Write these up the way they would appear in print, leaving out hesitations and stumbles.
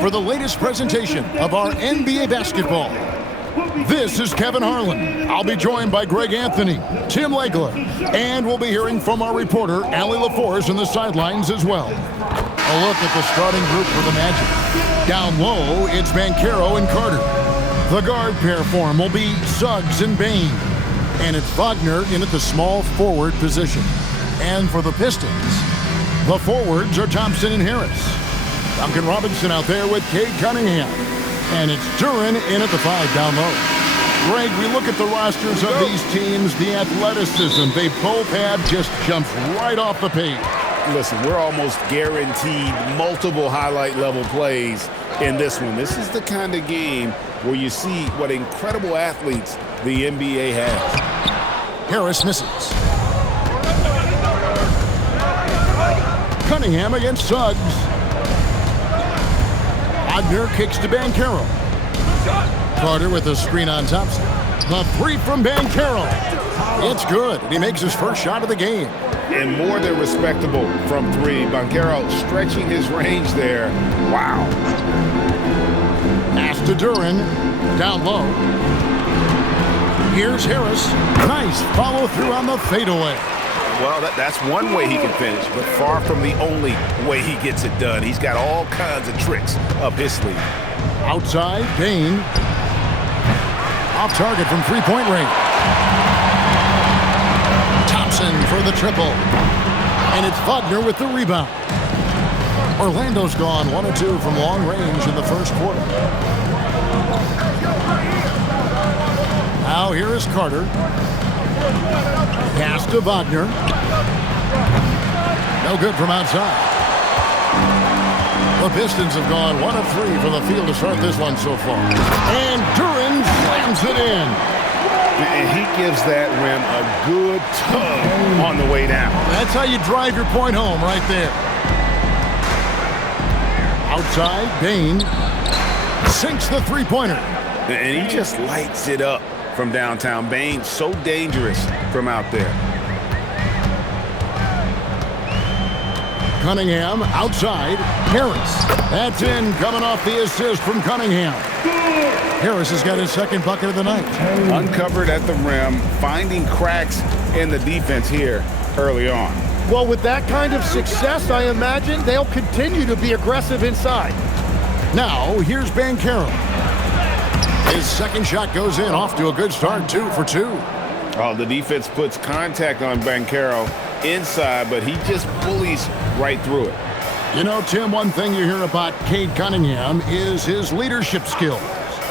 for the latest presentation of our NBA basketball. This is Kevin Harlan. I'll be joined by Greg Anthony, Tim Legler, and we'll be hearing from our reporter, Allie LaForce, on the sidelines as well. A look at the starting group for the Magic. Down low, it's Banchero and Carter. The guard pair form will be Suggs and Bane. And it's Wagner in at the small forward position. And for the Pistons, the forwards are Thompson and Harris. Duncan Robinson out there with Cade Cunningham. And it's Duren in at the 5 down low. Greg, we look at the rosters of these teams, the athleticism they both have just jumps right off the page. Listen, we're almost guaranteed multiple highlight level plays in this one. This is the kind of game where you see what incredible athletes the NBA has. Harris misses. Cunningham against Suggs. Wagner kicks to Banchero. Carter with a screen on Thompson. The 3 from Banchero. It's good. He makes his first shot of the game. And more than respectable from 3. Banchero stretching his range there. Wow. Pass to Duren. Down low. Here's Harris. Nice follow through on the fadeaway. Well, that's one way he can finish, but far from the only way he gets it done. He's got all kinds of tricks up his sleeve. Outside, Bane. Off target from three-point range. Thompson for the triple. And it's Wagner with the rebound. Orlando's gone 1 of 2 from long range in the first quarter. Now here is Carter. Pass to Wagner. No good from outside. The Pistons have gone 1 of 3 from the field to start this one so far. And Duren slams it in. And he gives that rim a good tug on the way down. That's how you drive your point home right there. Outside, Bane sinks the three-pointer. And he just lights it up from downtown. Bane so dangerous from out there. Cunningham outside. Harris. That's in, coming off the assist from Cunningham. Harris has got his second bucket of the night. Uncovered at the rim, finding cracks in the defense here early on. Well, with that kind of success, I imagine they'll continue to be aggressive inside. Now, here's Banchero. His second shot goes in, off to a good start, 2 for 2. Oh, the defense puts contact on Banchero inside, but he just bullies right through it. You know, Tim, one thing you hear about Cade Cunningham is his leadership skills.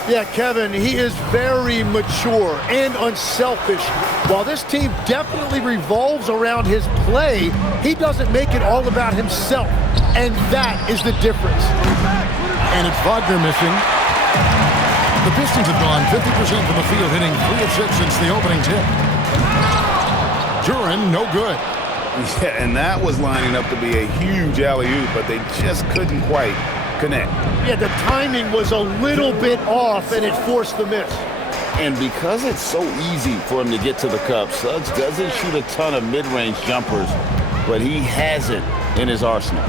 Yeah, Kevin, he is very mature and unselfish. While this team definitely revolves around his play, he doesn't make it all about himself, and that is the difference. And it's Wagner missing. The Pistons have gone 50% from the field, hitting 3 of 6 since the opening tip. Duren, no good. Yeah, and that was lining up to be a huge alley-oop, but they just couldn't quite connect. Yeah, the timing was a little bit off, and it forced the miss. And because it's so easy for him to get to the cup, Suggs doesn't shoot a ton of mid-range jumpers, but he has it in his arsenal.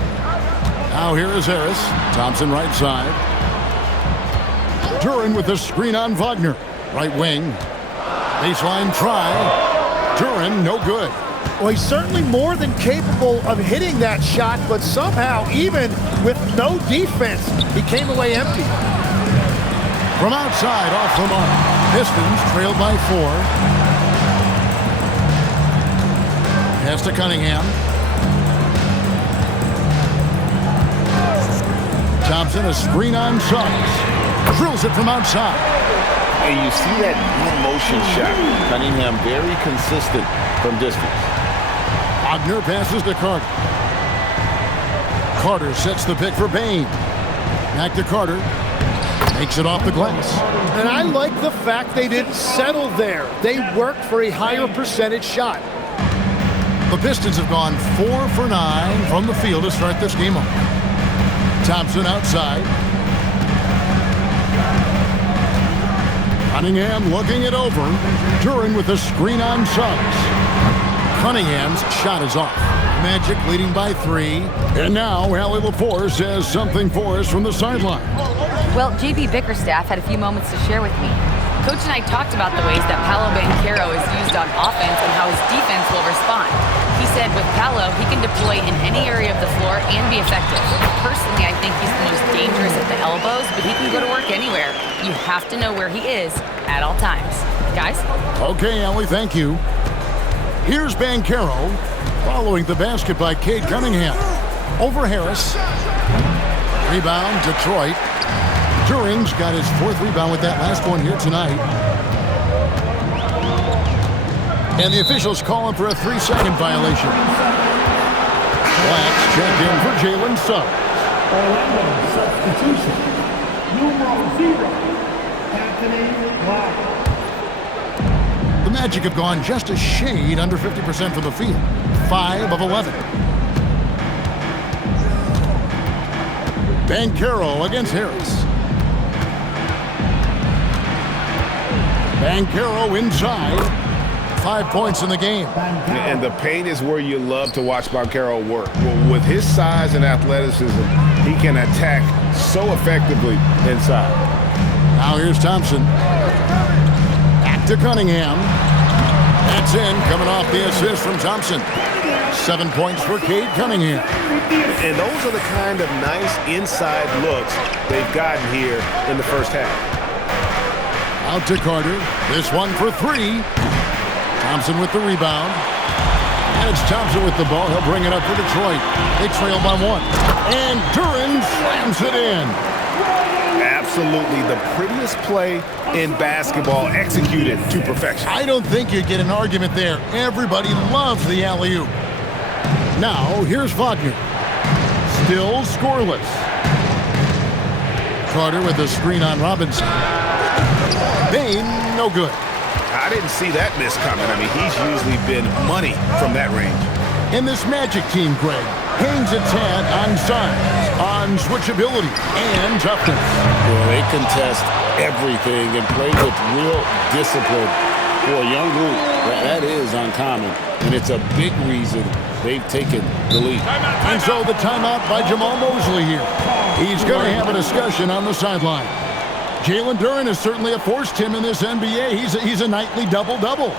Now here is Harris. Thompson right side. Duren with the screen on Wagner. Right wing. Baseline try. Duren, no good. Well, he's certainly more than capable of hitting that shot, but somehow, even with no defense, he came away empty. From outside, off the mark. Pistons trailed by 4. Pass to Cunningham. Thompson, a screen on Suggs. Drills it from outside. And you see that in-motion shot. Cunningham very consistent from distance. Wagner passes to Carter. Carter sets the pick for Bane. Back to Carter. Takes it off the glass. And I like the fact they didn't settle there. They worked for a higher percentage shot. The Pistons have gone 4 for 9 from the field to start this game off. Thompson outside. Cunningham looking it over. Duren with a screen on Suggs. Cunningham's shot is off. Magic leading by 3. And now Allie LaForce has something for us from the sideline. Well, JB Bickerstaff had a few moments to share with me. Coach and I talked about the ways that Paolo Banchero is used on offense and how his defense will respond. He said with Paolo, he can deploy in any area of the floor and be effective. Personally, I think he's the most dangerous at the elbows, but he can go to work anywhere. You have to know where he is at all times. Guys? Okay, Allie, thank you. Here's Banchero following the basket by Cade Cunningham. Over Harris. Rebound, Detroit. During's got his 4th rebound with that last one here tonight. And the officials call him for a 3-second violation. Black's checked in for Jalen Suggs. Orlando substitution. Numero 0, Anthony Black. The Magic have gone just a shade under 50% from the field. 5 of 11. Banchero against Harris. Banchero inside. 5 points in the game. And the paint is where you love to watch Banchero work. Well, with his size and athleticism, he can attack so effectively inside. Now here's Thompson. Back to Cunningham. That's in, coming off the assist from Thompson. 7 points for Cade Cunningham. And those are the kind of nice inside looks they've gotten here in the first half. Out to Carter. This one for 3. Thompson with the rebound. And it's Thompson with the ball. He'll bring it up for Detroit. They trail by 1. And Duren slams it in. Absolutely the prettiest play in basketball, executed to perfection. I don't think you'd get an argument there. Everybody loves the alley-oop. Now, here's Wagner. Still scoreless. Carter with the screen on Robinson. Bain, no good. I didn't see that miss coming. I mean, he's usually been money from that range. And this Magic team, Greg, hangs its hat on size, on switchability, and toughness. Well, they contest everything and play with real discipline. For a young group, that is uncommon, and it's a big reason they've taken the lead. And so the timeout by Jamal Mosley here. He's going to have a discussion on the sideline. Jalen Duren is certainly a force, Tim, in this NBA. He's a nightly double-double.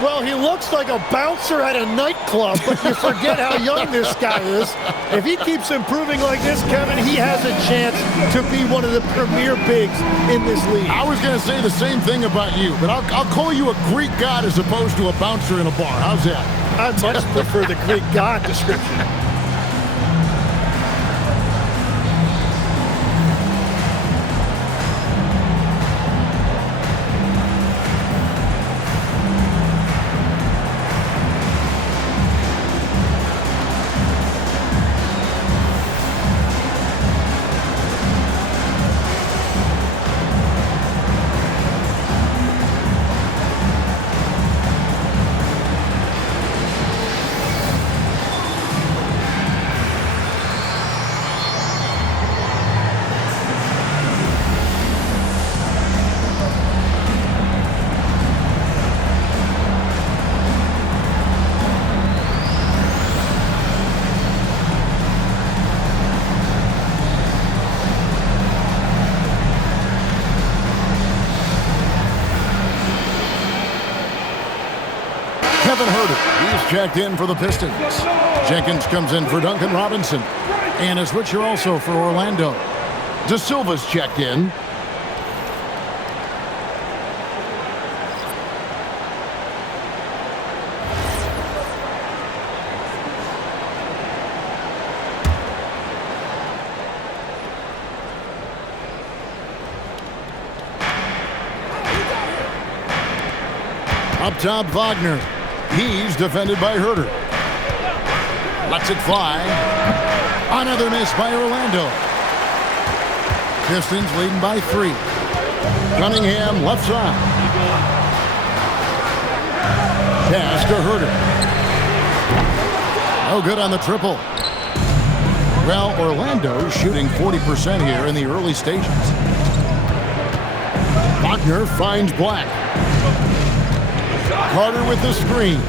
Well, he looks like a bouncer at a nightclub, but you forget how young this guy is. If he keeps improving like this, Kevin, he has a chance to be one of the premier bigs in this league. I was going to say the same thing about you, but I'll call you a Greek god as opposed to a bouncer in a bar. How's that? I much prefer the Greek god description. He's checked in for the Pistons. Jenkins comes in for Duncan Robinson. And a switcher also for Orlando. De Silva's checked in. Up top, Wagner. He's defended by Herter. Lets it fly. Another miss by Orlando. Pistons leading by 3. Cunningham left side. Pass to Herter. No good on the triple. Well, Orlando's shooting 40% here in the early stages. Wagner finds Black. Carter with the screen.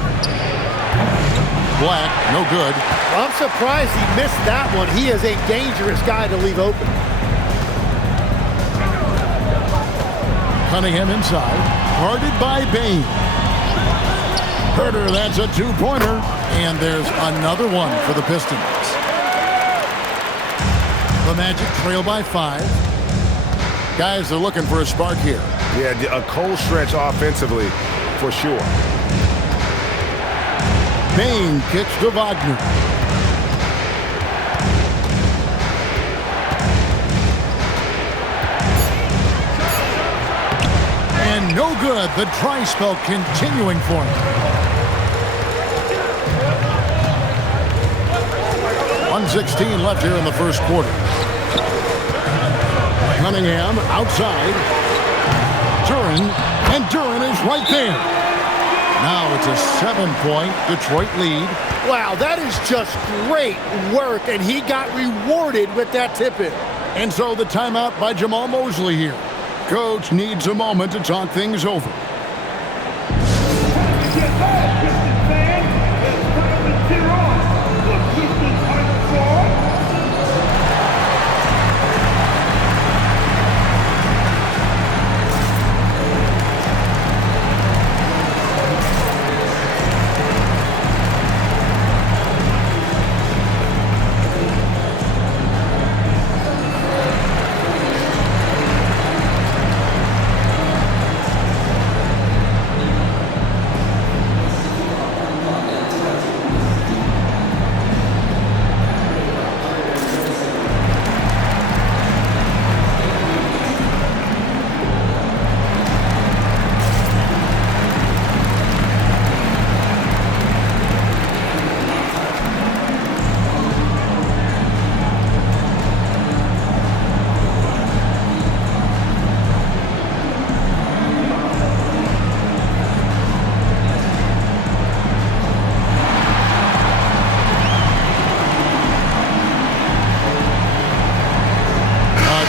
Black, no good. I'm surprised he missed that one. He is a dangerous guy to leave open. Cunningham inside, guarded by Bain. Herter, that's a two-pointer. And there's another one for the Pistons. The Magic trail by 5. Guys, they're looking for a spark here. Yeah, a cold stretch offensively, for sure. Bain kicks to Wagner. And no good. The dry spell continuing for him. 1:16 left here in the first quarter. Cunningham outside. Duren, and Duren is right there. Now it's a 7-point Detroit lead. Wow, that is just great work, and he got rewarded with that tip-in. And so the timeout by Jamal Mosley here. Coach needs a moment to talk things over. Get back, Pistons fan. It's time to cheer on the Pistons High Squad.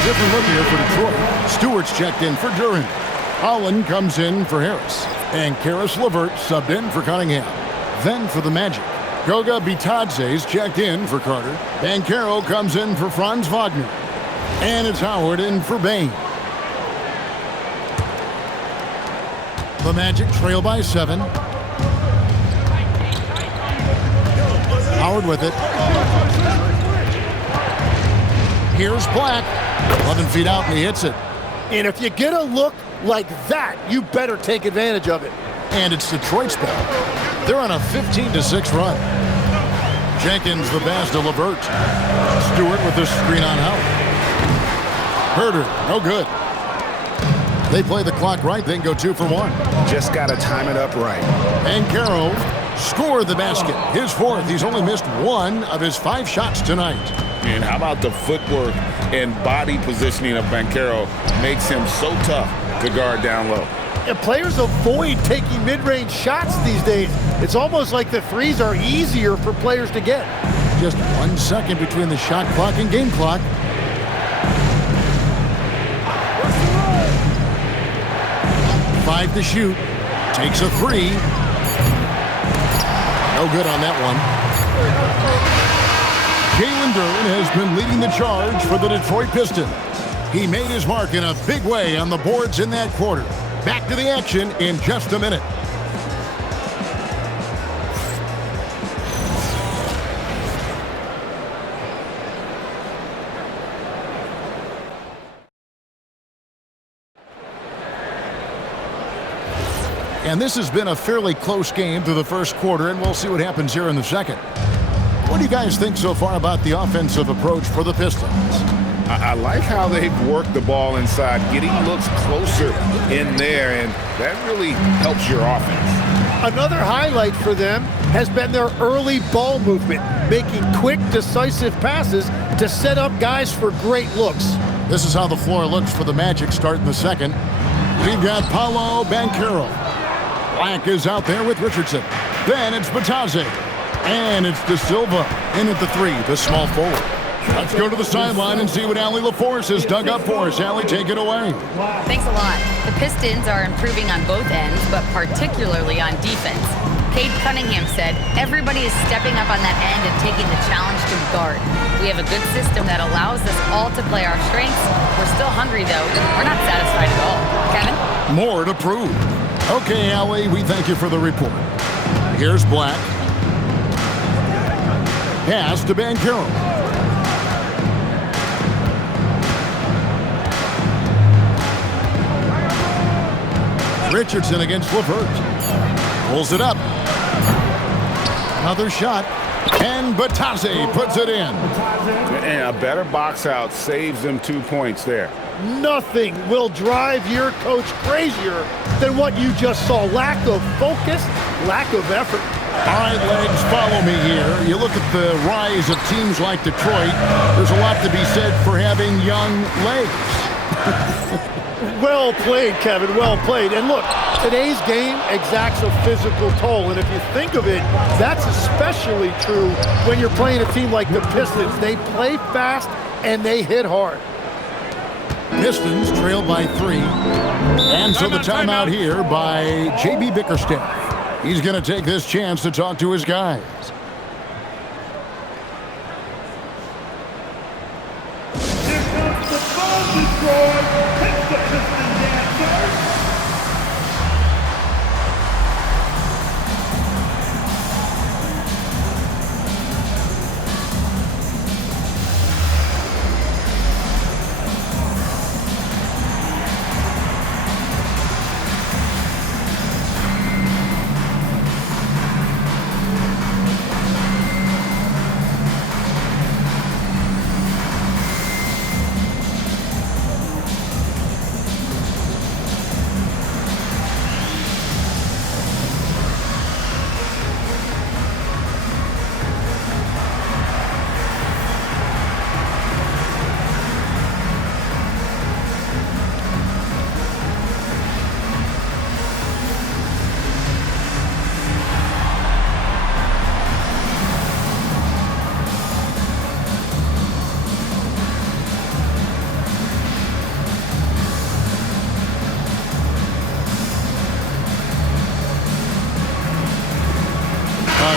Different look here for Detroit. Stewart's checked in for Duren. Holland comes in for Harris. And Karis LeVert subbed in for Cunningham. Then for the Magic, Goga Bitadze's checked in for Carter. Banchero comes in for Franz Wagner. And it's Howard in for Bain. The Magic trail by 7. Howard with it. Here's Black. 11 feet out, and he hits it. And if you get a look like that, you better take advantage of it. And it's Detroit's ball. They're on a 15-6 run. Jenkins the pass to LeVert. Stewart with the screen on Howard. Herter, no good. They play the clock right, then go 2 for 1. Just got to time it up right. And Caro scored the basket. His 4th. He's only missed 1 of his 5 shots tonight. And how about the footwork and body positioning of Banchero makes him so tough to guard down low. And players avoid taking mid-range shots these days. It's almost like the threes are easier for players to get. Just 1 second between the shot clock and game clock. Five to shoot. Takes a 3. No good on that one. Jalen Duren has been leading the charge for the Detroit Pistons. He made his mark in a big way on the boards in that quarter. Back to the action in just a minute. And this has been a fairly close game through the first quarter, and we'll see what happens here in the second. What do you guys think so far about the offensive approach for the Pistons? I like how they've worked the ball inside, getting looks closer in there, and that really helps your offense. Another highlight for them has been their early ball movement, making quick, decisive passes to set up guys for great looks. This is how the floor looks for the Magic starting the second. We've got Paolo Banchero. Black is out there with Richardson. Then it's Bitadze. And it's De Silva in at the 3, the small forward. Let's go to the sideline and see what Allie LaForce has dug up for us. Allie, take it away. Thanks a lot. The Pistons are improving on both ends, but particularly on defense. Cade Cunningham said, everybody is stepping up on that end and taking the challenge to guard. We have a good system that allows us all to play our strengths. We're still hungry, though. We're not satisfied at all. Kevin? More to prove. Okay, Allie, we thank you for the report. Here's Black. Pass to Banchero. Richardson against LeVert. Pulls it up. Another shot. And Batase puts it in. And a better box out saves them 2 points there. Nothing will drive your coach crazier than what you just saw. Lack of focus, lack of effort. All right, Legs, follow me here. You look at the rise of teams like Detroit. There's a lot to be said for having young legs. Well played, Kevin, well played. And look, today's game exacts a physical toll. And if you think of it, that's especially true when you're playing a team like the Pistons. They play fast and they hit hard. Pistons trail by 3. And so the timeout here by J.B. Bickerstaff. He's going to take this chance to talk to his guys. Here comes the ball destroyed. Hits the Pistons answer.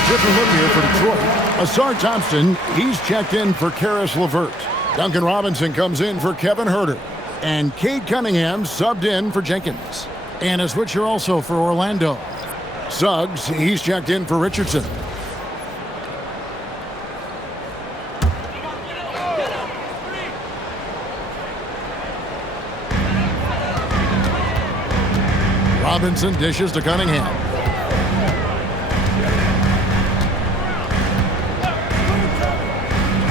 Different look here for Detroit. Asar Thompson, he's checked in for Karis LeVert. Duncan Robinson comes in for Kevin Huerter. And Cade Cunningham subbed in for Jenkins. And a switcher also for Orlando. Suggs, he's checked in for Richardson. Robinson dishes to Cunningham.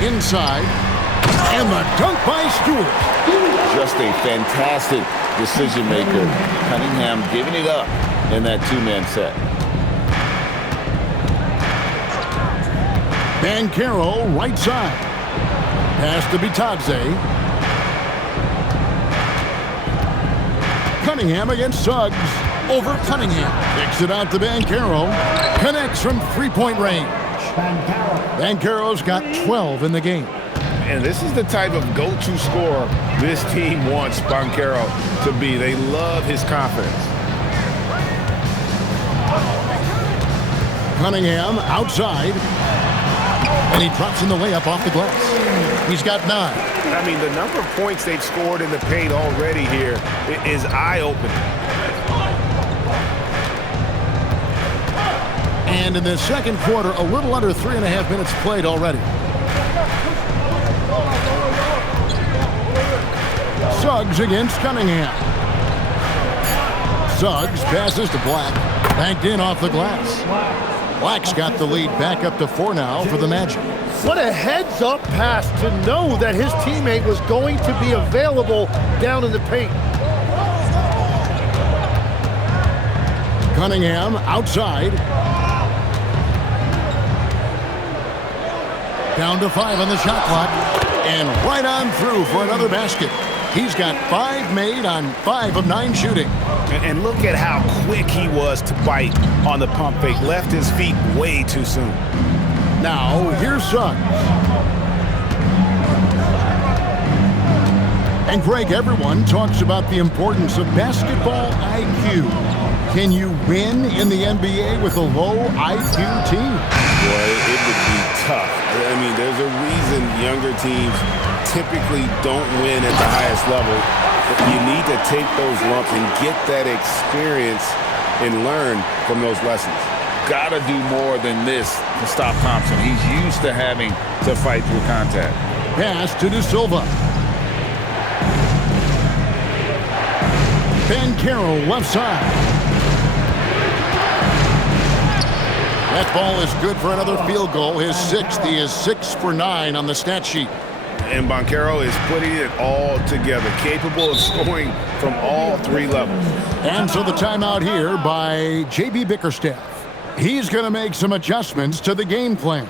Inside, and the dunk by Stewart. Just a fantastic decision maker. Cunningham giving it up in that two-man set. Banchero, right side. Pass to Bitadze. Cunningham against Suggs. Over Cunningham. Kicks it out to Banchero. Connects from three-point range. Banchero's got 12 in the game. And this is the type of go-to scorer this team wants Banchero to be. They love his confidence. Cunningham outside. And he drops in the layup off the glass. He's got 9. I mean, the number of points they've scored in the paint already here is eye-opening. And in the second quarter, a little under 3.5 minutes played already. Suggs against Cunningham. Suggs passes to Black. Banked in off the glass. Black's got the lead back up to 4 now for the Magic. What a heads-up pass to know that his teammate was going to be available down in the paint. Cunningham outside. Down to 5 on the shot clock. And right on through for another basket. He's got 5 made on 5 of 9 shooting. And look at how quick he was to bite on the pump fake. Left his feet way too soon. Now, here's Suggs. And Greg, everyone talks about the importance of basketball IQ. Can you win in the NBA with a low IQ team? Boy, it would be tough. I mean, there's a reason younger teams typically don't win at the highest level. But you need to take those lumps and get that experience and learn from those lessons. Gotta do more than this to stop Thompson. He's used to having to fight through contact. Pass to De Silva. Banchero left side. That ball is good for another field goal. His sixth. He is 6 for 9 on the stat sheet. And Banchero is putting it all together, capable of scoring from all 3 levels. And so the timeout here by J.B. Bickerstaff. He's going to make some adjustments to the game plan.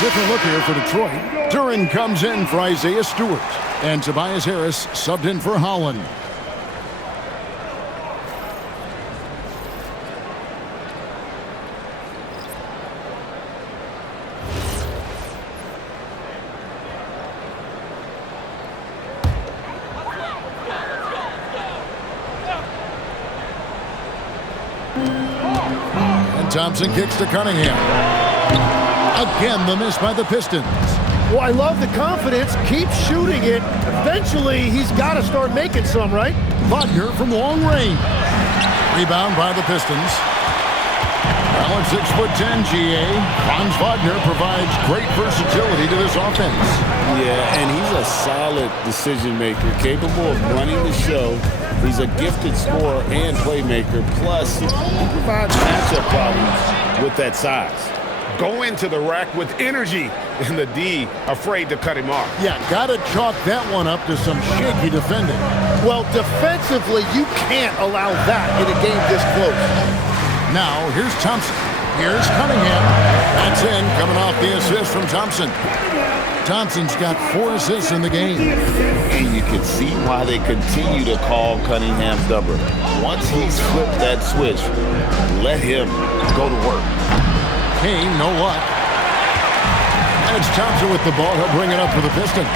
Different look here for Detroit. Duran comes in for Isaiah Stewart. And Tobias Harris subbed in for Holland. And Thompson kicks to Cunningham. Again, the miss by the Pistons. Well, I love the confidence. Keep shooting it. Eventually, he's got to start making some, right? Wagner from long range. Rebound by the Pistons. Well, at 6'10", GA, Franz Wagner provides great versatility to this offense. Yeah, and he's a solid decision maker, capable of running the show. He's a gifted scorer and playmaker. Plus, he provides matchup problems with that size. Go into the rack with energy, and the D afraid to cut him off. Yeah, got to chalk that one up to some shaky defending. Well, defensively, you can't allow that in a game this close. Now, here's Thompson. Here's Cunningham. That's in, coming off the assist from Thompson. Thompson's got 4 assists in the game. And you can see why they continue to call Cunningham's number. Once he's flipped that switch, let him go to work. Kane, no luck. And it's Thompson with the ball. He'll bring it up for the Pistons.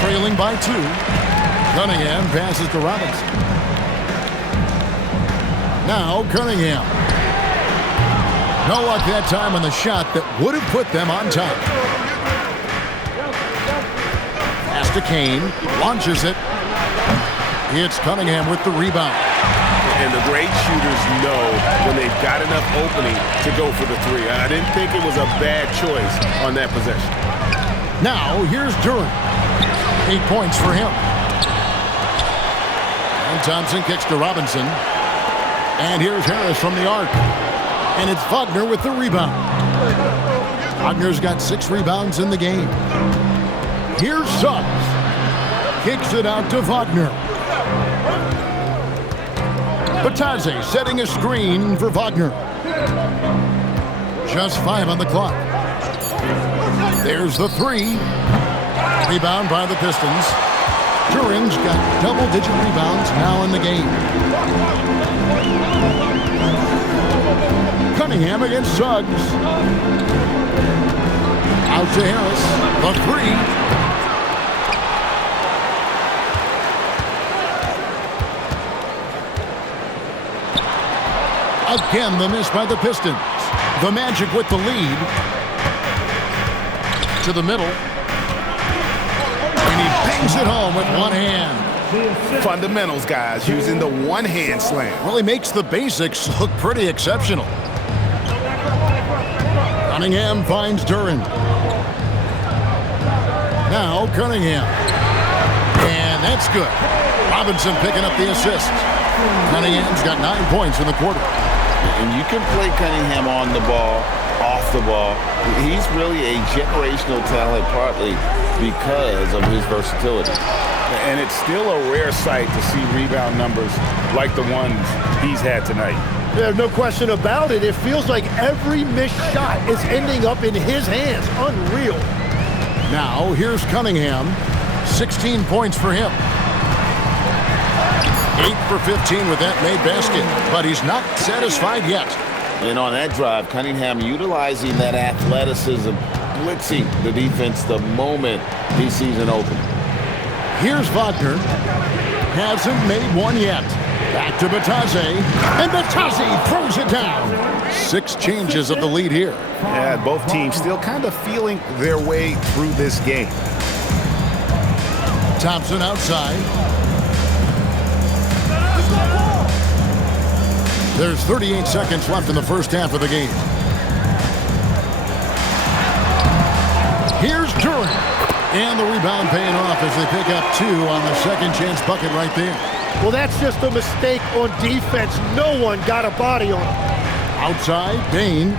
Trailing by 2. Cunningham passes to Robinson. Now Cunningham. No luck that time on the shot that would have put them on top. Pass to Kane. Launches it. It's Cunningham with the rebound. And the great shooters know when they've got enough opening to go for the 3. I didn't think it was a bad choice on that possession. Now, here's Duran. 8 points for him. And Thompson kicks to Robinson. And here's Harris from the arc. And it's Wagner with the rebound. Wagner's got 6 rebounds in the game. Here's Suggs. Kicks it out to Wagner. Batadze setting a screen for Wagner. Just 5 on the clock. There's the 3. Rebound by the Pistons. Duran's got double-digit rebounds now in the game. Cunningham against Suggs. Out to Harris. The 3. Again, the miss by the Pistons. The Magic with the lead. To the middle. And he bangs it home with one hand. Fundamentals, guys, using the one-hand slam. Really makes the basics look pretty exceptional. Cunningham finds Duran. Now Cunningham. And that's good. Robinson picking up the assist. Cunningham's got 9 points in the quarter. And you can play Cunningham on the ball, off the ball. He's really a generational talent partly because of his versatility. And it's still a rare sight to see rebound numbers like the ones he's had tonight. There's no question about it. It feels like every missed shot is ending up in his hands. Unreal. Now, here's Cunningham. 16 points for him. 8 for 15 with that made basket, but he's not satisfied yet. And on that drive, Cunningham utilizing that athleticism, blitzing the defense the moment he sees an open. Here's Wagner. Hasn't made one yet. Back to Batazzi. And Batazzi throws it down. 6 changes of the lead here. Yeah, both teams still kind of feeling their way through this game. Thompson outside. There's 38 seconds left in the first half of the game. Here's Duran. And the rebound paying off as they pick up 2 on the second chance bucket right there. Well, that's just a mistake on defense. No one got a body on him. Outside, Bain.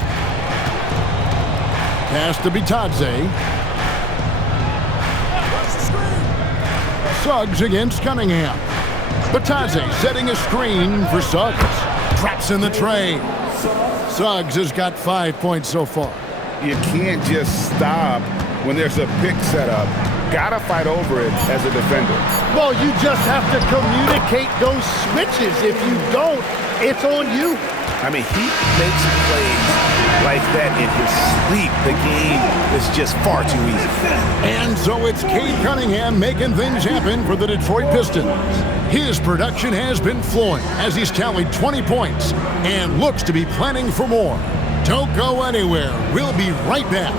Pass to Bitadze. Suggs against Cunningham. Bitadze setting a screen for Suggs. Traps in the tray. Suggs has got 5 points so far. You can't just stop when there's a pick set up. Gotta fight over it as a defender. Well, you just have to communicate those switches. If you don't, it's on you. I mean, he makes plays like that in his sleep. The game is just far too easy. And so it's Cade Cunningham making things happen for the Detroit Pistons. His production has been flowing as he's tallied 20 points and looks to be planning for more. Don't go anywhere. We'll be right back.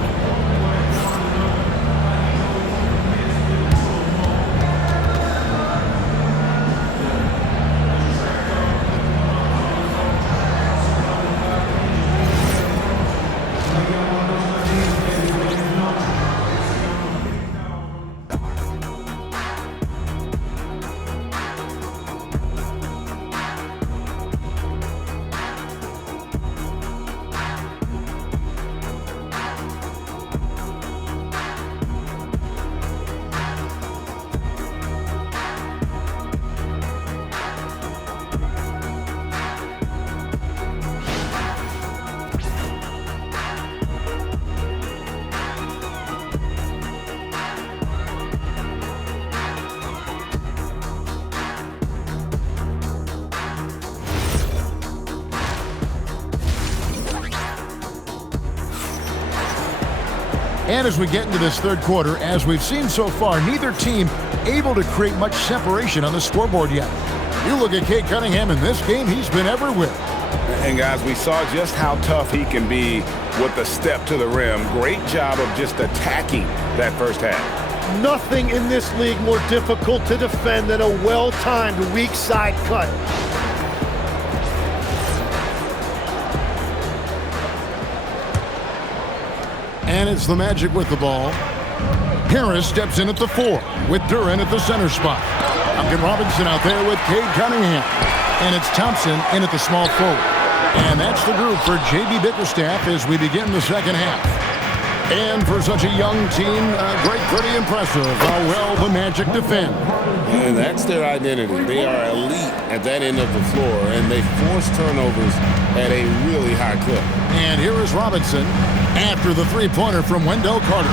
And as we get into this third quarter, as we've seen so far, neither team able to create much separation on the scoreboard yet. You look at Cade Cunningham in this game, he's been everywhere. And guys, we saw just how tough he can be with the step to the rim. Great job of just attacking that first half. Nothing in this league more difficult to defend than a well-timed weak side cut. And it's the Magic with the ball. Harris steps in at the 4 with Duran at the center spot. Duncan Robinson out there with Cade Cunningham. And it's Thompson in at the small forward. And that's the group for J.B. Bickerstaff as we begin the second half. And for such a young team, pretty impressive how well the Magic defend. And that's their identity. They are elite at that end of the floor, and they force turnovers at a really high clip. And here is Robinson after the three-pointer from Wendell Carter.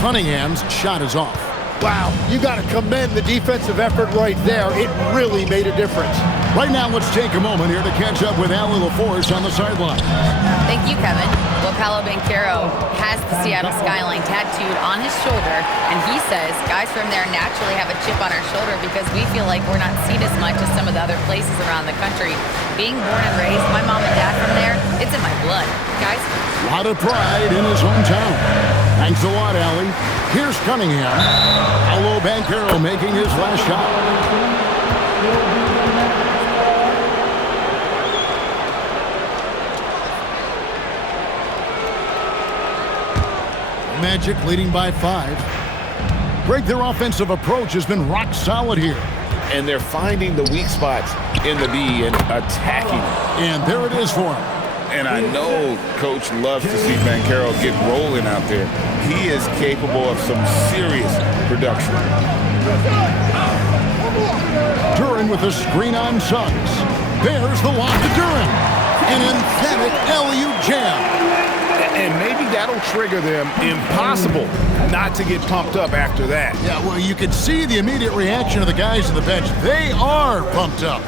Cunningham's shot is off. Wow, you got to commend the defensive effort right there. It really made a difference. Right now, let's take a moment here to catch up with Allie LaForce on the sideline. Thank you, Kevin. Well, Paolo Banchero has the Seattle skyline tattooed on his shoulder, and he says guys from there naturally have a chip on our shoulder because we feel like we're not seen as much as some of the other places around the country. Being born and raised, my mom and dad from there, it's in my blood. Guys? A lot of pride in his hometown. Thanks a lot, Allie. Here's Cunningham. Paolo Banchero making his last shot. Magic leading by 5. Greg, their offensive approach has been rock solid here. And they're finding the weak spots in the D and attacking. And there it is for him. And I know Coach loves to see Banchero get rolling out there. He is capable of some serious production. Duran with a screen on Suggs. There's the lob to Duran. An emphatic LU jam. And maybe that'll trigger them. Impossible not to get pumped up after that. Yeah, well, you can see the immediate reaction of the guys on the bench. They are pumped up.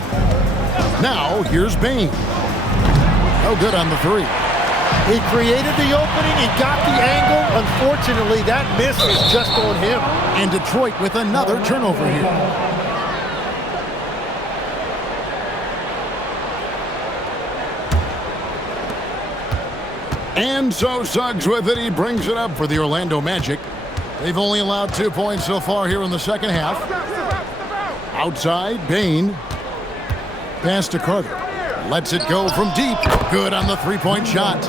Now, here's Bain. No good on the 3. He created the opening. He got the angle. Unfortunately, that miss is just on him. And Detroit with another turnover here. And so Suggs with it. He brings it up for the Orlando Magic. They've only allowed 2 points so far here in the second half. Outside, Bain. Pass to Carter. Lets it go from deep. Good on the 3-point shot.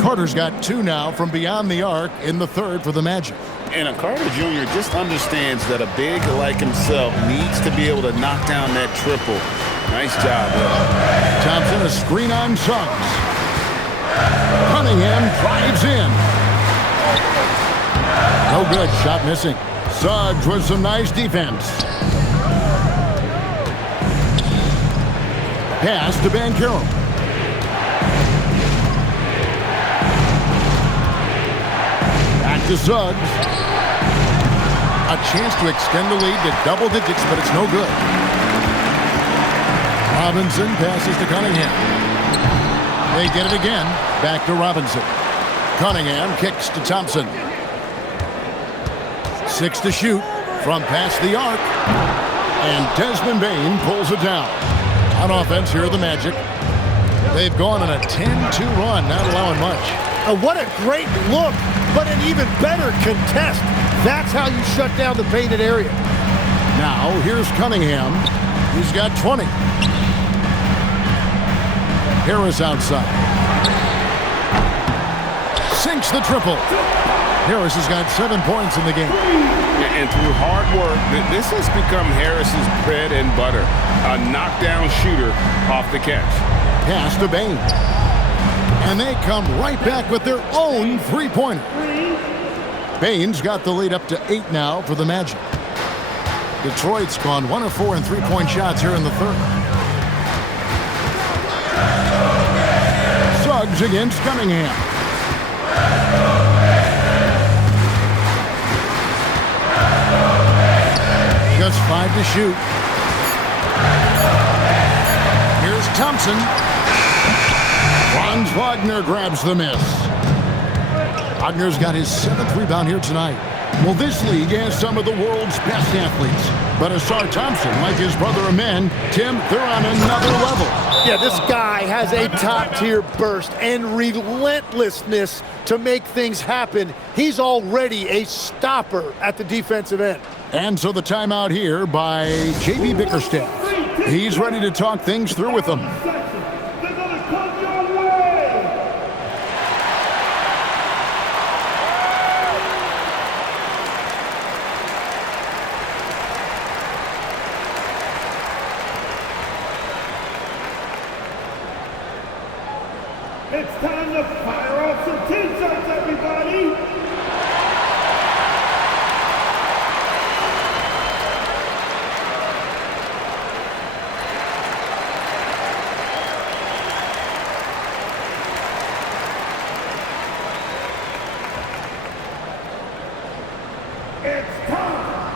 Carter's got 2 now from beyond the arc in the 3rd for the Magic. And a Carter Jr. just understands that a big like himself needs to be able to knock down that triple. Nice job, man. Thompson, a screen on Suggs. Cunningham drives in. No good. Shot missing. Suggs with some nice defense. Pass to Banchero. Back to Suggs. A chance to extend the lead to double digits, but it's no good. Robinson passes to Cunningham. They get it again. Back to Robinson. Cunningham kicks to Thompson. 6 to shoot from past the arc. And Desmond Bain pulls it down. On offense, here are the Magic. They've gone on a 10-2 run, not allowing much. What a great look, but an even better contest. That's how you shut down the painted area. Now, here's Cunningham. He's got 20. Harris outside. Sinks the triple. Harris has got 7 points in the game. And through hard work, this has become Harris's bread and butter. A knockdown shooter off the catch. Pass to Bain. And they come right back with their own 3-pointer. Bain's got the lead up to 8 now for the Magic. Detroit's gone 1 of 4 in 3-point shots here in the 3rd. Suggs against Cunningham. Just 5 to shoot. Here's Thompson. Franz Wagner grabs the miss. Wagner's got his 7th rebound here tonight. Well, this league has some of the world's best athletes. But Asar Thompson, like his brother Amen, Tim, they're on another level. Yeah, this guy has a top-tier burst and relentlessness to make things happen. He's already a stopper at the defensive end. And so the timeout here by JB Bickerstaff. He's ready to talk things through with them. It's time to fire off some team shots, everybody! It's time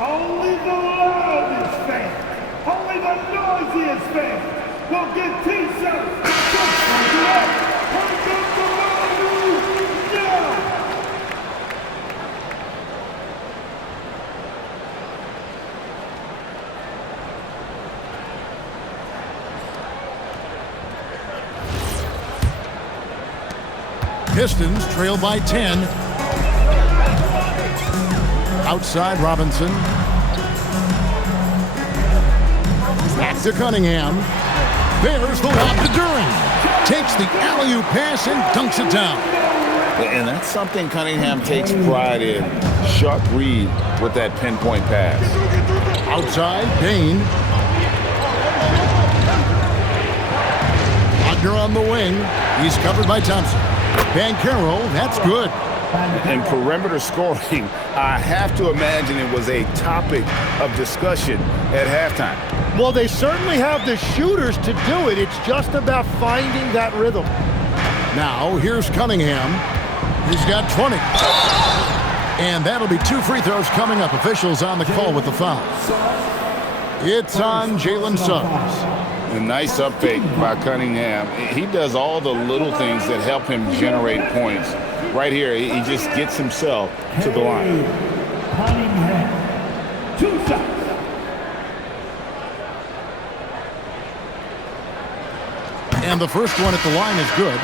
Only the loudest fans, only the noisiest fans will get T-shirts just like that. Turn up the volume now! Pistons trail by 10. Outside Robinson. Back to Cunningham. There's the lob to Duren. Takes the alley-oop pass and dunks it down. And that's something Cunningham takes pride in. Sharp read with that pinpoint pass. Outside, Bain. Wagner on the wing. He's covered by Thompson. Banchero, that's good. And perimeter scoring, I have to imagine it was a topic of discussion at halftime. Well, they certainly have the shooters to do it. It's just about finding that rhythm. Now, here's Cunningham. He's got 20. And that'll be 2 free throws coming up. Officials on the call with the foul. It's on Jalen Suggs. A nice up fake by Cunningham. He does all the little things that help him generate points. Right here, he just gets himself to the line. Cunningham, 2 shots. And the first one at the line is good.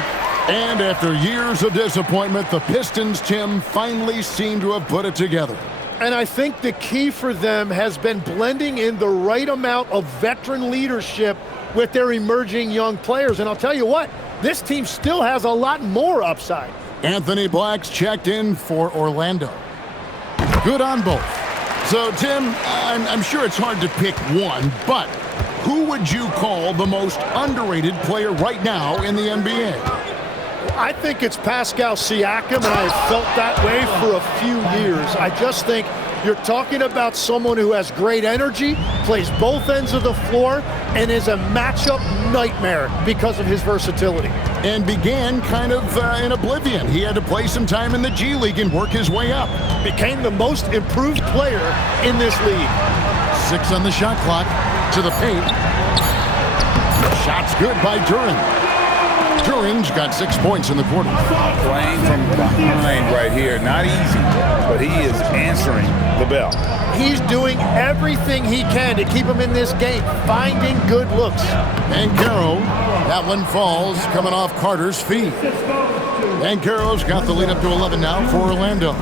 And after years of disappointment, the Pistons, Tim, finally seem to have put it together. And I think the key for them has been blending in the right amount of veteran leadership with their emerging young players. And I'll tell you what, this team still has a lot more upside. Anthony Black's checked in for Orlando. Good on both. So, Tim, I'm sure it's hard to pick one, but who would you call the most underrated player right now in the NBA? I think it's Pascal Siakam, and I have felt that way for a few years. I just think you're talking about someone who has great energy, plays both ends of the floor, and is a matchup nightmare because of his versatility. And began kind of in oblivion. He had to play some time in the G League and work his way up. Became the most improved player in this league. 6 on the shot clock. To the paint. Shot's good by Duren. Duren's got 6 points in the quarter. Playing from behind right here. Not easy, but he is answering the bell. He's doing everything he can to keep him in this game, finding good looks. Banchero, that one falls, coming off Carter's feet. Banchero's got the lead up to 11 now for Orlando.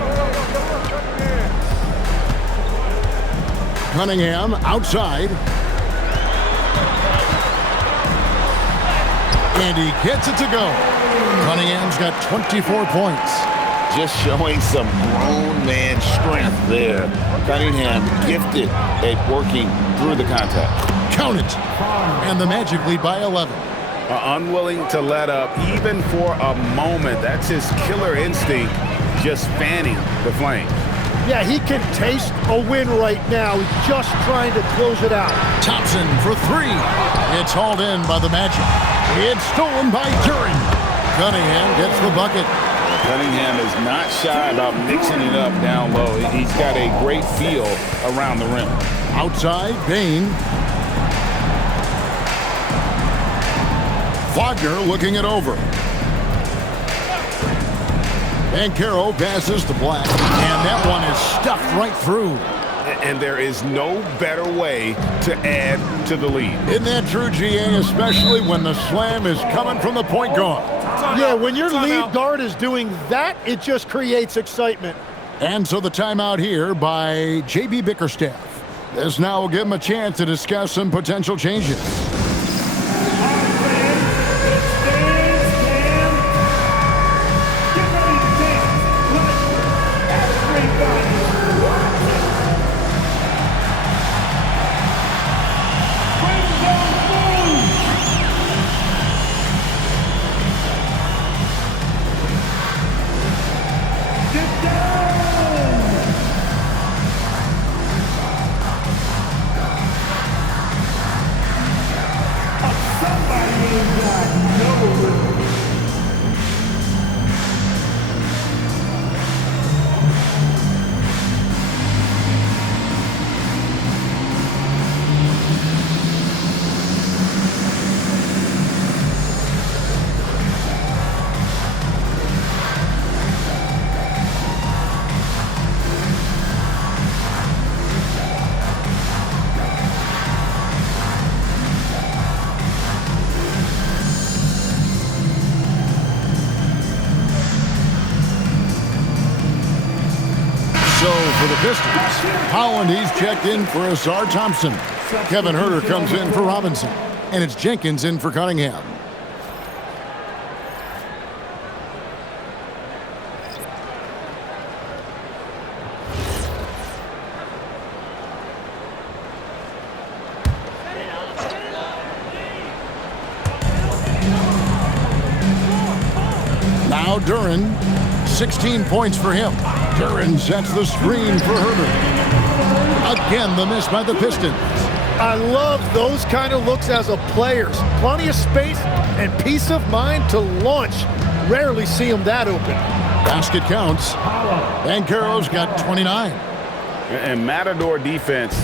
Cunningham outside. And he gets it to go. Cunningham's got 24 points. Just showing some grown man strength there. Cunningham gifted at working through the contact. Count it. And the Magic lead by 11. Unwilling to let up even for a moment. That's his killer instinct, just fanning the flame. Yeah, he can taste a win right now. He's just trying to close it out. Thompson for 3. It's hauled in by the Magic. It's stolen by Duren. Cunningham gets the bucket. Cunningham is not shy about mixing it up down low. He's got a great feel around the rim. Outside, Bain. Wagner looking it over. Banchero passes to Black, and that one is stuffed right through. And there is no better way to add to the lead. Isn't that true, GA, especially when the slam is coming from the point guard? Yeah, when your lead guard is doing that, it just creates excitement. And so the timeout here by JB Bickerstaff. This now will give him a chance to discuss some potential changes. for the Pistons. Holland, he's checked in for Asar Thompson. Kevin Huerter comes in for Robinson. And it's Jenkins in for Cunningham. Now Duren, 16 points for him. Duren sets the screen for Huerter. Again, the miss by the Pistons. I love those kind of looks as a player. Plenty of space and peace of mind to launch. Rarely see him that open. Basket counts. Banchero's got 29. And Matador defense,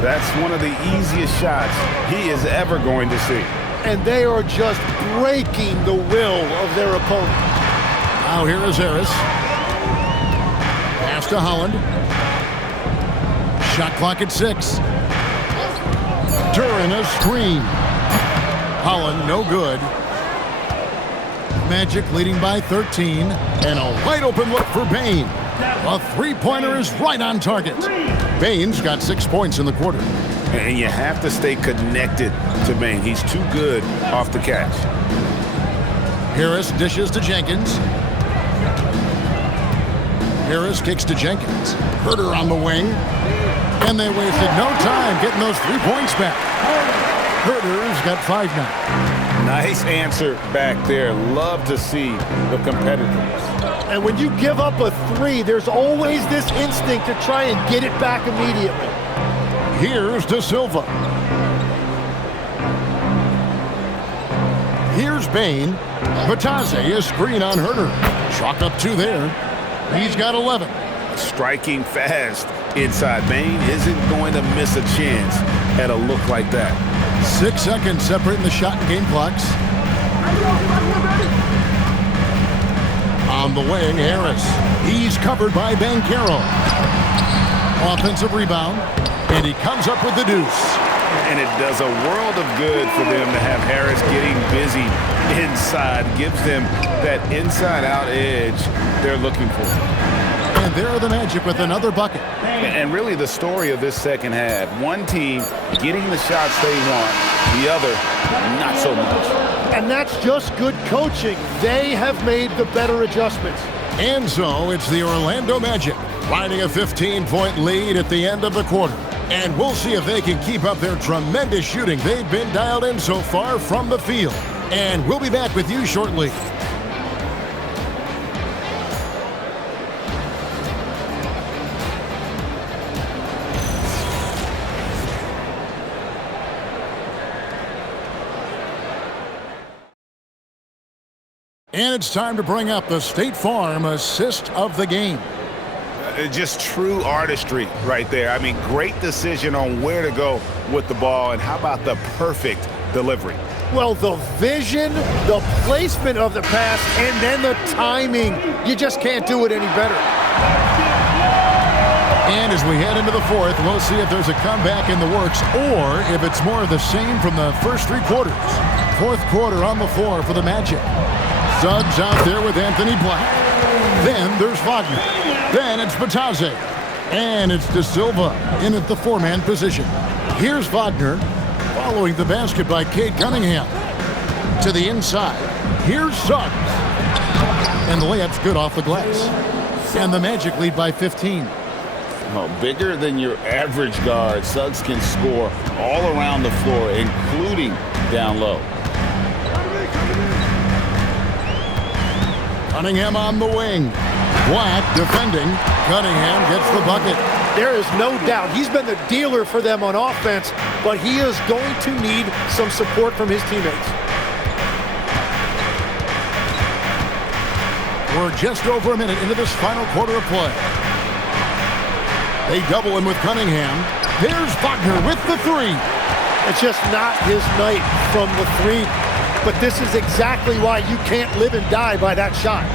that's one of the easiest shots he is ever going to see. And they are just breaking the will of their opponent. Now here is Harris. Pass to Holland. Shot clock at 6. Duren a screen. Holland no good. Magic leading by 13. And a wide open look for Bane. A three-pointer is right on target. Bane's got 6 points in the quarter. And you have to stay connected to Bane. He's too good off the catch. Harris dishes to Jenkins. Harris kicks to Jenkins. Huerter on the wing. And they wasted no time getting those 3 points back. Huerter's got 5 now. Nice answer back there. Love to see the competitors. And when you give up a 3, there's always this instinct to try and get it back immediately. Here's De Silva. Here's Bane. Bataze, a screen on Huerter. Chalk up 2 there. He's got 11. Striking fast inside. Bane isn't going to miss a chance at a look like that. 6 seconds separating the shot and game clocks. On the wing, Harris. He's covered by Banchero. Offensive rebound. And he comes up with the deuce. And it does a world of good for them to have Harris getting busy inside. Gives them that inside-out edge they're looking for. And there are the Magic with another bucket. And really the story of this second half. One team getting the shots they want. The other, not so much. And that's just good coaching. They have made the better adjustments. And so it's the Orlando Magic riding a 15-point lead at the end of the quarter. And we'll see if they can keep up their tremendous shooting they've been dialed in so far from the field. And we'll be back with you shortly. And it's time to bring up the State Farm assist of the game. Just true artistry right there. I mean, great decision on where to go with the ball, and how about the perfect delivery? Well, the vision, the placement of the pass, and then the timing. You just can't do it any better. And as we head into the fourth, we'll see if there's a comeback in the works or if it's more of the same from the first 3 quarters. Fourth quarter on the floor for the Magic. Suggs out there with Anthony Black. Then there's Wagner. Then it's Bataze. And it's De Silva in at the 4-man position. Here's Wagner following the basket by Cade Cunningham. To the inside. Here's Suggs. And the layup's good off the glass. And the Magic lead by 15. Oh, bigger than your average guard, Suggs can score all around the floor, including down low. Cunningham on the wing. Black defending. Cunningham gets the bucket. There is no doubt he's been the dealer for them on offense, but he is going to need some support from his teammates. We're just over a minute into this final quarter of play. They double him with Cunningham. There's Wagner with the 3. It's just not his night from the 3. But this is exactly why you can't live and die by that shot.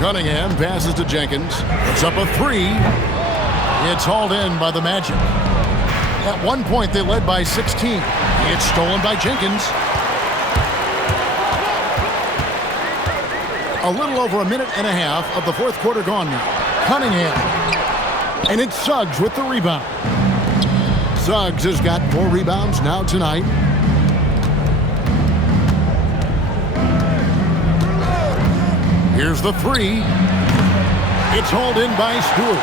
Cunningham passes to Jenkins. It's up a 3. It's hauled in by the Magic. At one point, they led by 16. It's stolen by Jenkins. A little over a minute and a half of the fourth quarter gone now. Cunningham And it's Suggs with the rebound. Suggs has got 4 rebounds now tonight. Here's the 3. It's hauled in by Stewart.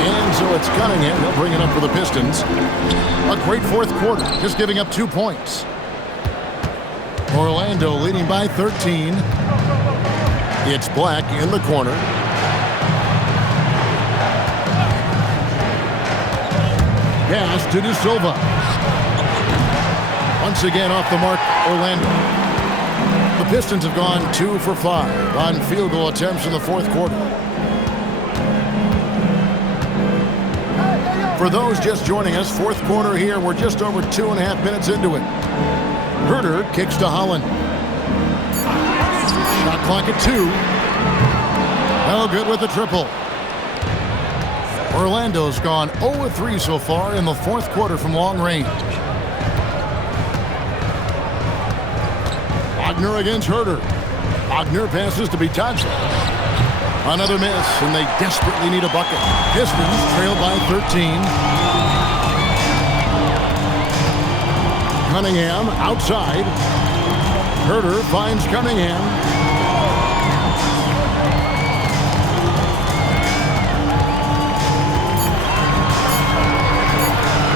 And so it's Cunningham. He'll bring it up for the Pistons. A great fourth quarter, just giving up 2 points. Orlando leading by 13. It's Black in the corner. Pass to De Silva. Once again off the mark, Orlando. The Pistons have gone 2 for 5 on field goal attempts in the fourth quarter. For those just joining us, fourth quarter here, we're just over 2.5 minutes into it. Herter kicks to Holland. Shot clock at 2. No good with the triple. Orlando's gone 0-3 so far in the fourth quarter from long range. Wagner against Herter. Wagner passes to Bitadze. Another miss, and they desperately need a bucket. Pistons trail by 13. Cunningham outside. Herter finds Cunningham.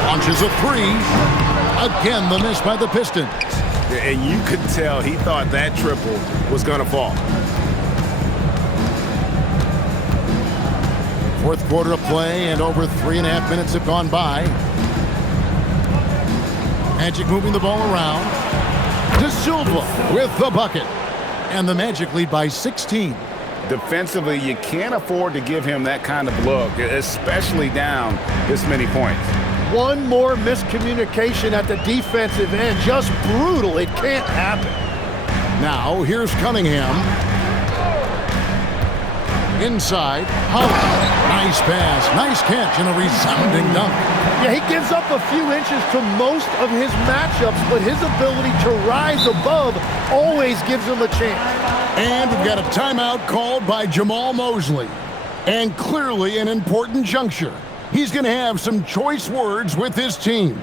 Launches a 3. Again, the miss by the Pistons. And you could tell he thought that triple was going to fall. Fourth quarter of play, and over 3.5 minutes have gone by. Magic moving the ball around. De Silva with the bucket. And the Magic lead by 16. Defensively, you can't afford to give him that kind of look, especially down this many points. One more miscommunication at the defensive end. Just brutal. It can't happen. Now, here's Cunningham. Inside, Holland. Nice pass, nice catch, and a resounding dunk. Yeah, he gives up a few inches to most of his matchups, but his ability to rise above always gives him a chance. And we've got a timeout called by Jamal Mosley. And clearly an important juncture. He's going to have some choice words with his team.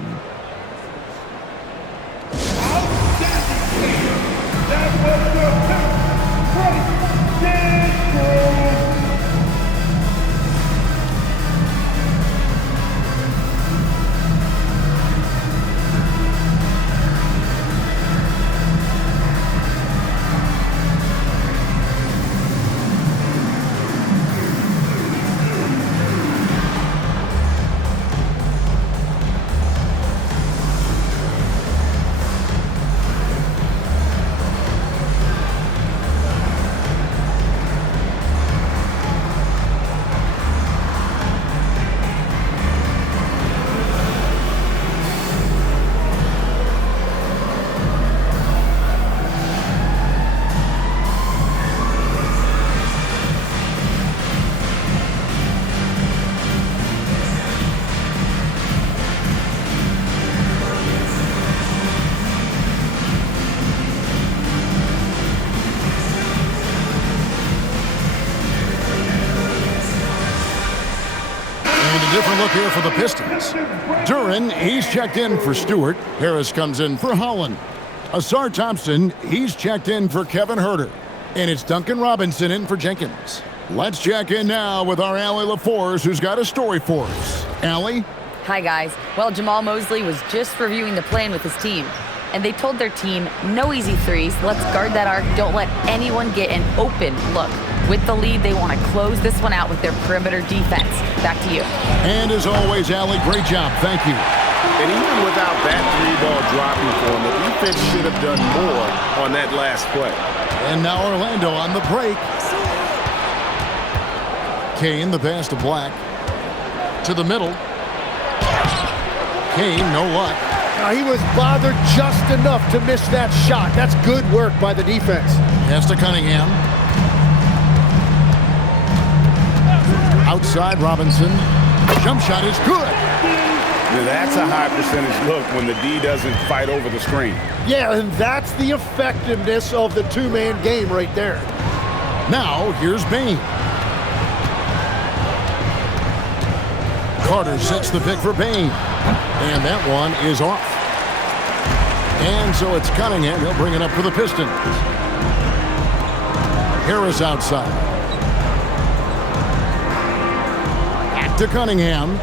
Different look here for the Pistons. Duran, he's checked in for Stewart. Harris comes in for Holland. Asar Thompson, he's checked in for Kevin Herter. And it's Duncan Robinson in for Jenkins. Let's check in now with our Allie LaForce, who's got a story for us. Allie? Hi, guys. Well, Jamal Mosley was just reviewing the plan with his team. And they told their team, no easy threes. Let's guard that arc. Don't let anyone get an open look. With the lead, they want to close this one out with their perimeter defense. Back to you. And as always, Allie, great job. Thank you. And even without that 3-ball dropping for him, the defense should have done more on that last play. And now Orlando on the break. Kane, the pass to Black. To the middle. Kane, no luck. Now, he was bothered just enough to miss that shot. That's good work by the defense. Pass to Cunningham. Outside Robinson. Jump shot is good. Now that's a high percentage look when the D doesn't fight over the screen. Yeah, and that's the effectiveness of the two-man game right there. Now, here's Bain. Carter sets the pick for Bain. And that one is off. And so it's Cunningham. He'll bring it up for the Pistons. Harris outside. Back to Cunningham.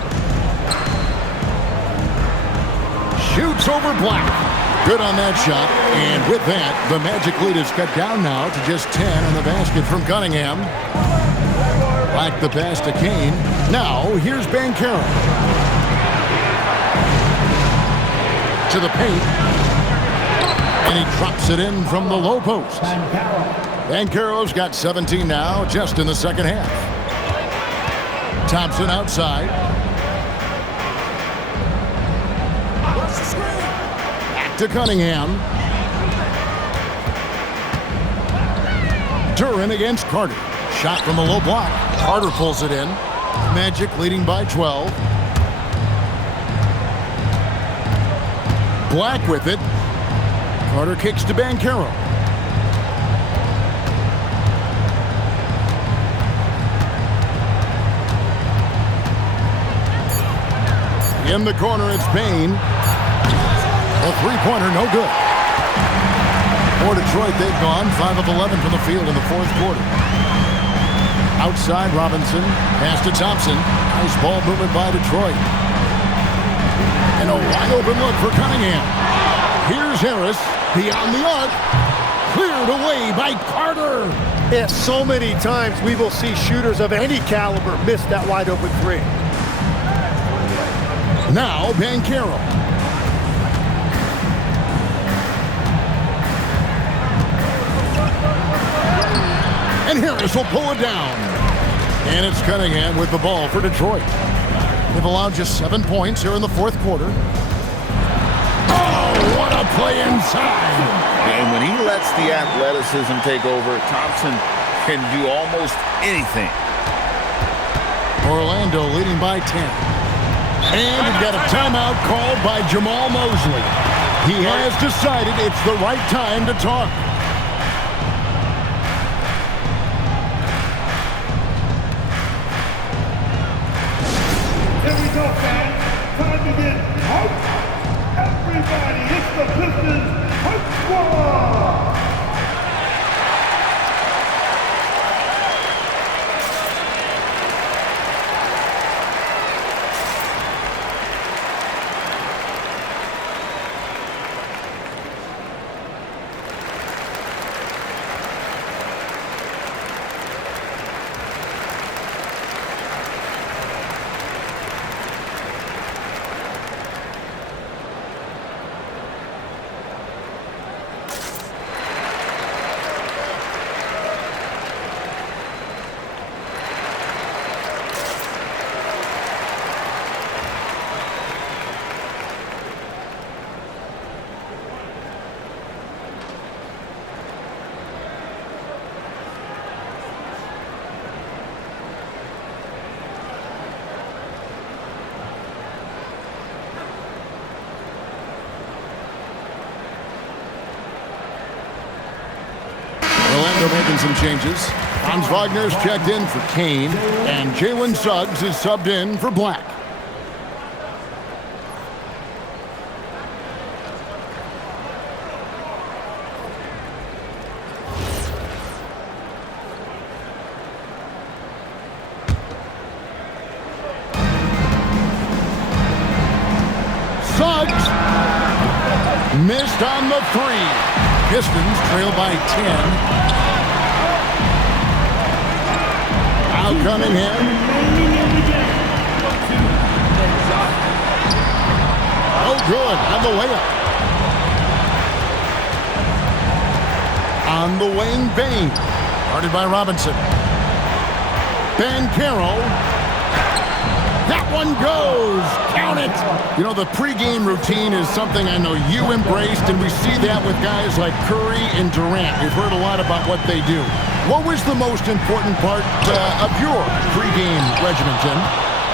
Shoots over Black. Good on that shot. And with that, the Magic lead is cut down now to just 10 on the basket from Cunningham. Black the pass to Kane. Now, here's Banchero. To the paint. And he drops it in from the low post. Banchero's got 17 now, just in the second half. Thompson outside. Back to Cunningham. Duran against Carter. Shot from the low block. Carter pulls it in. Magic leading by 12. Black with it. Carter kicks to Banchero. In the corner, it's Bain. A three-pointer, no good. For Detroit, they've gone 5 of 11 from the field in the fourth quarter. Outside, Robinson. Pass to Thompson. Nice ball movement by Detroit. And a wide-open look for Cunningham. Here's Harris. Beyond the arc. Cleared away by Carter. Yeah, so many times we will see shooters of any caliber miss that wide-open three. Now, Banchero. And Harris will pull it down. And it's Cunningham with the ball for Detroit. They've allowed just 7 points here in the fourth quarter. Oh, what a play inside. And when he lets the athleticism take over, Thompson can do almost anything. Orlando leading by 10. And we've got a timeout called by Jamal Mosley. He has decided it's the right time to talk. Here we go, fans. Time to get hyped. Everybody, it's the Pistons Hype Squad. Orlando making some changes. Franz Wagner's checked in for Kane, and Jalen Suggs is subbed in for Black. Suggs missed on the three. Pistons trail by 10. Now Cunningham. Oh, good. On the layup. On the wing, Bain. Guarded by Robinson. Banchero. That one goes. Count it. You know, the pregame routine is something I know you embraced, and we see that with guys like Curry and Durant. We've heard a lot about what they do. What was the most important part of your pregame regimen, Tim?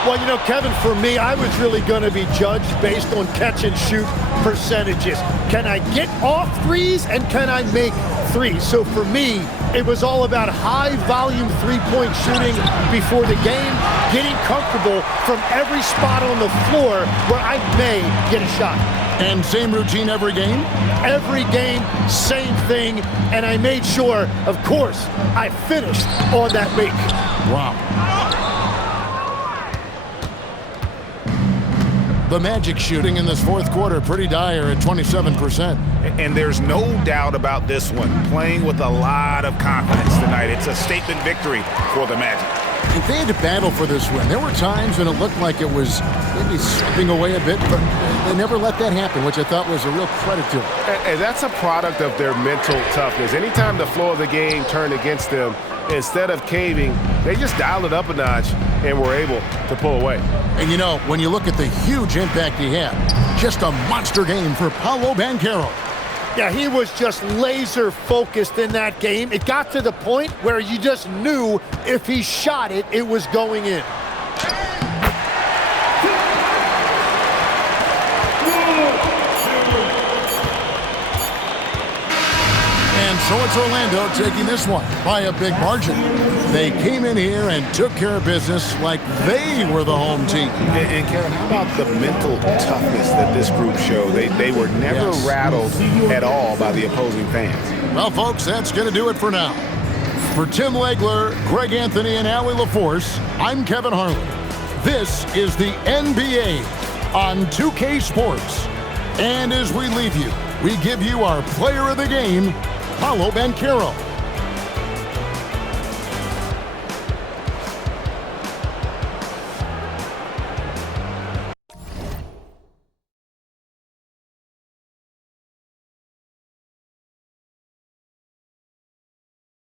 Well, you know, Kevin, for me, I was really going to be judged based on catch-and-shoot percentages. Can I get off threes, and can I make threes? So for me, It was all about high-volume three-point shooting before the game, getting comfortable from every spot on the floor where I may get a shot. And same routine every game? Every game, same thing, and I made sure, of course, I finished on that make. Wow. The Magic shooting in this fourth quarter pretty dire at 27%. And there's no doubt about this one. Playing with a lot of confidence tonight. It's a statement victory for the Magic. If they had to battle for this win, there were times when it looked like it was maybe slipping away a bit, but they never let that happen, which I thought was a real credit to them. And that's a product of their mental toughness. Anytime the flow of the game turned against them, instead of caving, they just dialed it up a notch and were able to pull away. And you know, when you look at the huge impact he had, just a monster game for Paolo Banchero. Yeah, he was just laser focused in that game. It got to the point where you just knew if he shot it, it was going in. And so it's Orlando taking this one by a big margin. They came in here and took care of business like they were the home team. And Kevin, how about the mental toughness that this group showed? They were never rattled at all by the opposing fans. Well, folks, that's going to do it for now. For Tim Legler, Greg Anthony, and Allie LaForce, I'm Kevin Harlan. This is the NBA on 2K Sports. And as we leave you, we give you our player of the game, Paolo Banchero.